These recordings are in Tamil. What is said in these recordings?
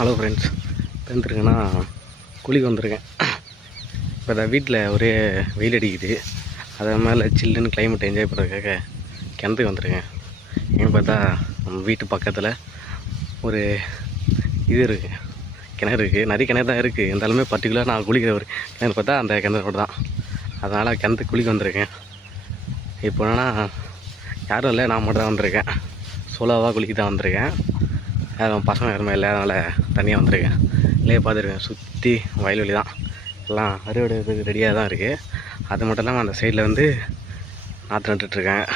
ஹலோ ஃப்ரெண்ட்ஸ், வந்துருக்கேன்னா குளிக்க வந்திருக்கேன். இப்போ தான் வீட்டில் ஒரே வெயில் அடிக்குது. அதை மேலே சில்லுன்னு கிளைமேட் என்ஜாய் பண்ணுறதுக்காக கிணத்துக்கு வந்திருக்கேன். எங்கே பார்த்தா நம்ம வீட்டு பக்கத்தில் ஒரு இது இருக்குது, கிணறு இருக்குது. நிறைய கிணறு தான் இருக்குது, இருந்தாலுமே பர்டிகுலராக நான் குளிக்கிற ஒரு கிணறு பார்த்தா அந்த கிணறு தான். அதனால் கிணத்துக்கு குளிக்க வந்திருக்கேன். இப்போ என்னன்னா யாரும் இல்லை, நான் மட்டும் தான் வந்திருக்கேன். சோலோவாக குளிக்க தான் வந்திருக்கேன். யாரும் பசங்க யாருமே இல்லை, அதனால் தனியாக வந்திருக்கேன். இல்லையே பார்த்துருக்கேன், சுற்றி வயல்வெளி தான், எல்லாம் அறுவடை ரெடியாக தான் இருக்குது. அது மட்டும் இல்லாமல் அந்த சைடில் வந்து நாற்று நட்டுட்ருக்கேன்.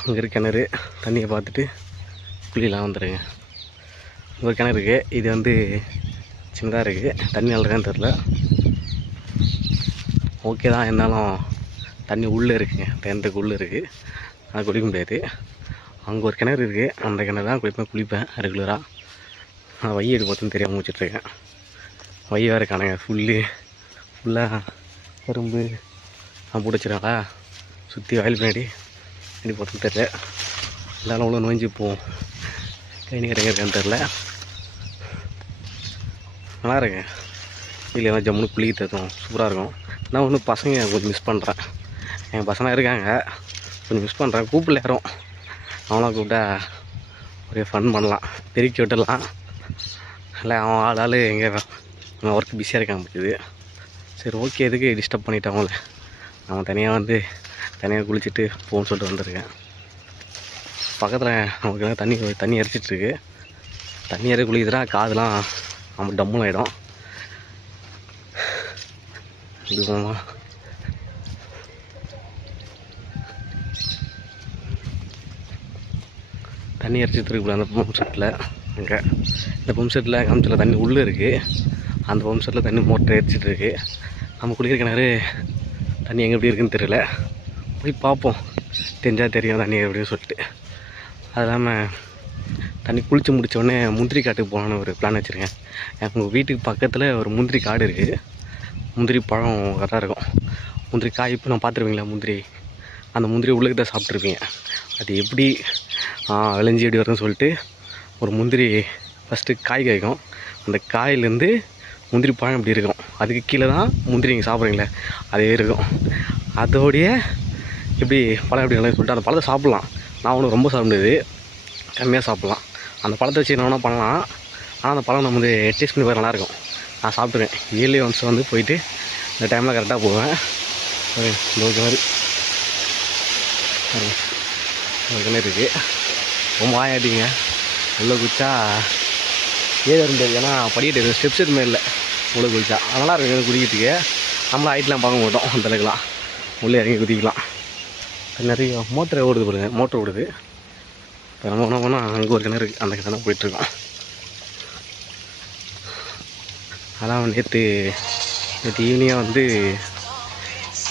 அங்கே இருக்க கிணறு தண்ணியை பார்த்துட்டு குளியெலாம் வந்துடுங்க. ஒரு கிணறு இருக்குது, இது வந்து சின்னதாக இருக்குது, தண்ணி நல்லா இருக்கான்னு தெரில. ஓகே தான், இருந்தாலும் தண்ணி உள்ளே இருக்குங்க, கிணத்துக்கு உள்ளே இருக்குது, அது குளிக்க முடியாது. அங்கே ஒரு கிணறு இருக்குது, அந்த கிணறு தான் குளிப்பேன் ரெகுலராக. நான் வை எடு பார்த்துன்னு தெரியாமல் முடிச்சிட்ருக்கேன். வை வேறு காணுங்க, ஃபுல்லாக கரும்பு நான் பிடிச்சிருக்கா சுற்றி வயல் பின்னாடி எப்படி போட்டுன்னு தெரில. எல்லாரும் அவ்வளோ நோஞ்சி போவோம், கை நீர் எங்கே இருக்கான்னு தெரில. நல்லா இருக்குங்க, இல்லைன்னா ஜம்முன்னு குளிக்க தரும், சூப்பராக இருக்கும். நான் ஒன்று பசங்க கொஞ்சம் மிஸ் பண்ணுறேன். எங்கள் பசங்க இருக்காங்க, கொஞ்சம் மிஸ் பண்ணுறேன். கூப்பிடல யாரும், அவனாக கூப்பிட்டா ஒரே ஃபன் பண்ணலாம், பெருக்கி விட்டுடலாம். இல்லை அவன் ஆள் எங்கே அவன் ஒர்க் பிஸியாக இருக்காங்க முடியுது. சரி ஓகே, எதுக்கு டிஸ்டர்ப் பண்ணிவிட்டு அவங்கள அவன் தனியாக வந்து தனியாக குளிச்சுட்டு போகணுன்னு சொல்லிட்டு வந்திருக்கேன். பக்கத்தில் நமக்கு தண்ணி எரிச்சிட்ருக்கு. தண்ணி எறி குளிக்கிறா காதெலாம் அவன் டம்முன்னு ஆகிடும். இது போமா தண்ணி எரிச்சிட்ருக்கு அந்த பம்ப் செட்டில். அங்கே இந்த பம்ப் செட்டில் காமிச்சில் தண்ணி உள்ளே இருக்குது, அந்த பம்ப் செட்டில் தண்ணி மோட்டர் எரிச்சிட்ருக்கு. நம்ம குளிக்கிற கிணறு தண்ணி எங்கே எப்படி இருக்குன்னு தெரியல, போய் பார்ப்போம், தெரிஞ்சால் தெரியும் தண்ணி எப்படின்னு சொல்லிட்டு. அது இல்லாமல் தண்ணி குளித்து முடித்தோடனே முந்திரி காட்டுக்கு போகலான்னு ஒரு பிளான் வச்சுருக்கேன். எங்கள் வீட்டுக்கு பக்கத்தில் ஒரு முந்திரி காடு இருக்குது, முந்திரி பழம் கரெக்டாக இருக்கும். முந்திரி காய் இப்போ நான் பார்த்துருவீங்களா, முந்திரி அந்த முந்திரி உள்ளே தான் சாப்பிட்ருப்பீங்க. அது எப்படி விளைஞ்சி எப்படி வரும்னு சொல்லிட்டு ஒரு முந்திரி ஃபஸ்ட்டு காய் காய்க்கும், அந்த காயிலேருந்து முந்திரி பழம் இப்படி இருக்கும், அதுக்கு கீழே தான் முந்திரி நீங்கள் சாப்பிட்றீங்களே அதே இருக்கும். அதோடைய எப்படி பழம் எப்படி நல்லா சொல்லிட்டு அந்த பழத்தை சாப்பிட்லாம். நான் ஒன்றும் ரொம்ப சாப்பிட முடியாது, கம்மியாக சாப்பிட்லாம். அந்த பழத்தை வச்சு என்ன வேணால் பண்ணலாம், ஆனால் அந்த பழம் நம்ம வந்து டேஸ்ட் பண்ணி பாரு நல்லாயிருக்கும். நான் சாப்பிட்ருவேன். இயர்லி ஒன்ஸ் வந்து போயிட்டு இந்த டைமில் கரெக்டாக போவேன். இந்த மாதிரி கிணறு இருக்குது, ரொம்ப ஆயாட்டிங்க. உள்ளே குளிச்சா ஏதோ இருந்தது, ஏன்னா படிக்கிட்டு ஸ்டெப்ஸ் எதுவுமே இல்லை உள்ளே குளிச்சா. அதெல்லாம் இருக்குது குடிக்கிறதுக்கு. நம்மளாம் ஹைட்லாம் பார்க்க மாட்டோம், அந்தளவுக்குலாம் உள்ளே இறங்கி குதிக்கலாம். நிறைய மோட்டர் ஓடுது பாருங்க, மோட்டர் ஓடுது. இப்போ நம்ம என்ன பண்ணால் அங்கே ஒரு கிணறு இருக்குது, அந்த கிணறு தான் போயிட்டுருக்கோம். அதான் நேற்று ஈவினிங்காக வந்து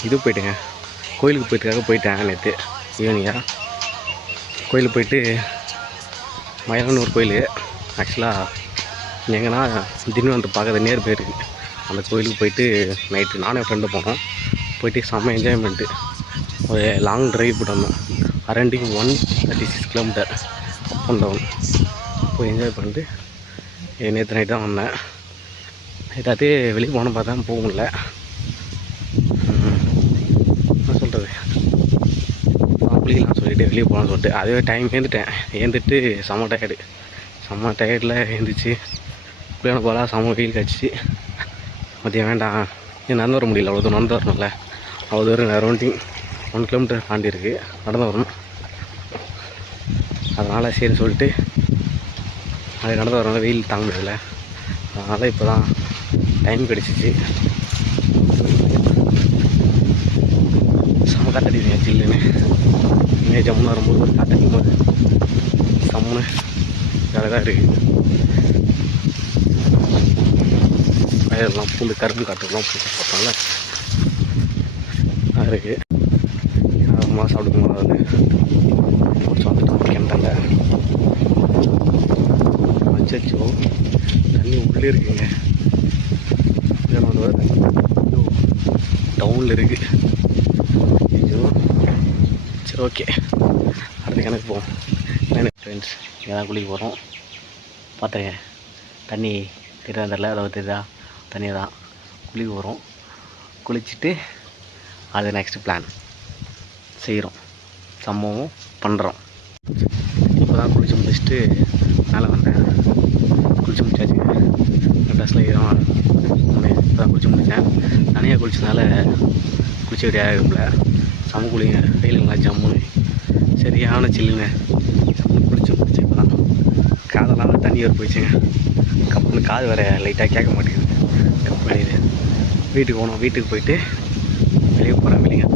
இது போயிட்டுங்க, கோயிலுக்கு போயிட்டேன். நேற்று ஈவினிங்காக கோயிலுக்கு போயிட்டு மயிலான்னு ஒரு கோயில், ஆக்சுவலாக எங்கன்னா திடீர்னு வந்து பார்க்குறது நேர் போயிருக்கு. அந்த கோயிலுக்கு போயிட்டு நைட்டு நானே ஃப்ரெண்டு போனோம், போயிட்டு செம்ம என்ஜாய்மெண்ட்டு. ஒரு லாங் ட்ரைவ் போட்டு வந்தோம், அரௌண்டிங் 136 கிலோமீட்டர் அப் அண்ட் டவுன் போய் என்ஜாய் பண்ணிட்டு நேற்று நைட்டு தான் வந்தேன். நைட்டு அதே வெளியே போன பார்த்தா போக முடியல. என்ன சொல்கிறது, குளிக்கலாம் சொல்லிட்டு வெளியே போகலான்னு சொல்லிட்டு அதே டைம் ஏந்துட்டு செம்ம டயர்டில் எழுந்திரிச்சு குளியான போகலாம். செம்ம வெயில் காய்ச்சி மதியம் வேண்டாம், நடந்து வர முடியல, அவ்வளோ தூரம் நடந்து வரணும்ல, அவ்வளோ தூரம் அரௌண்டிங் 1 கிலோமீட்டர் தாண்டி இருக்குது, நடந்து வரணும். அதனால் சரி சொல்லிட்டு அது நடந்து வரனால வெயில் தாங்க முடியல, அதனால் இப்போ தான் டைம் கிடச்சிச்சு. செம்ம காத்தடிக்குதுங்க சில்லுன்னு. ஜம்முன்னு வரும்போது ஒரு காத்தடிக்கும் போது செம்மு வேலை தான் இருக்குது. வயலெல்லாம் பூண்டு கரும்பு காட்டுலாம் பூண்டு பார்ப்பாங்கள அது இருக்குது. அம்மா சாப்பிடுக்கும் போது வந்து முடிச்சு வந்துட்டோம் கிணத்தாண்ட. அச்சோ தண்ணி உள்ளே இருக்குங்க, டவுனில் இருக்குது. ஐயோ சரி ஓகே, அடுத்த கிணக்கு போவோம். ஃப்ரெண்ட்ஸ் இங்கே தான் குளிக்க போகிறோம். பார்த்துங்க தண்ணி தெரில அளவு தெரியுதா, தண்ணி தான் குளிக்க வரும். குளிச்சுட்டு அது நெக்ஸ்ட்டு பிளான் செய்கிறோம், சம்பவம் பண்ணுறோம். இப்போ தான் குளிச்சு முடிச்சுட்டு மேலே வந்தேன். குளிச்சு முடிச்சாச்சுங்க. ட்ரெஸ்ஸில் ஈரம் இப்போ தான் குளிச்சு முடித்தேன். தனியாக குளிச்சதுனால குளிச்சு ரெடியாக இருக்கும்ல, சம குளிங்க, வெயிலுங்களா ஜம்முன்னு சரியான சில்லுங்க. ஜம்முன்னு குளிச்சு முடிச்சு இப்போ தான் காதெல்லாம் தண்ணி வர போயிடுச்சுங்க. கப்புன்னு காது வேறு லைட்டாக கேட்க மாட்டேங்குது. கப்பு வெளியில் வீட்டுக்கு போகணும். வீட்டுக்கு போயிட்டு வெளியே போகிறேன் வெளியே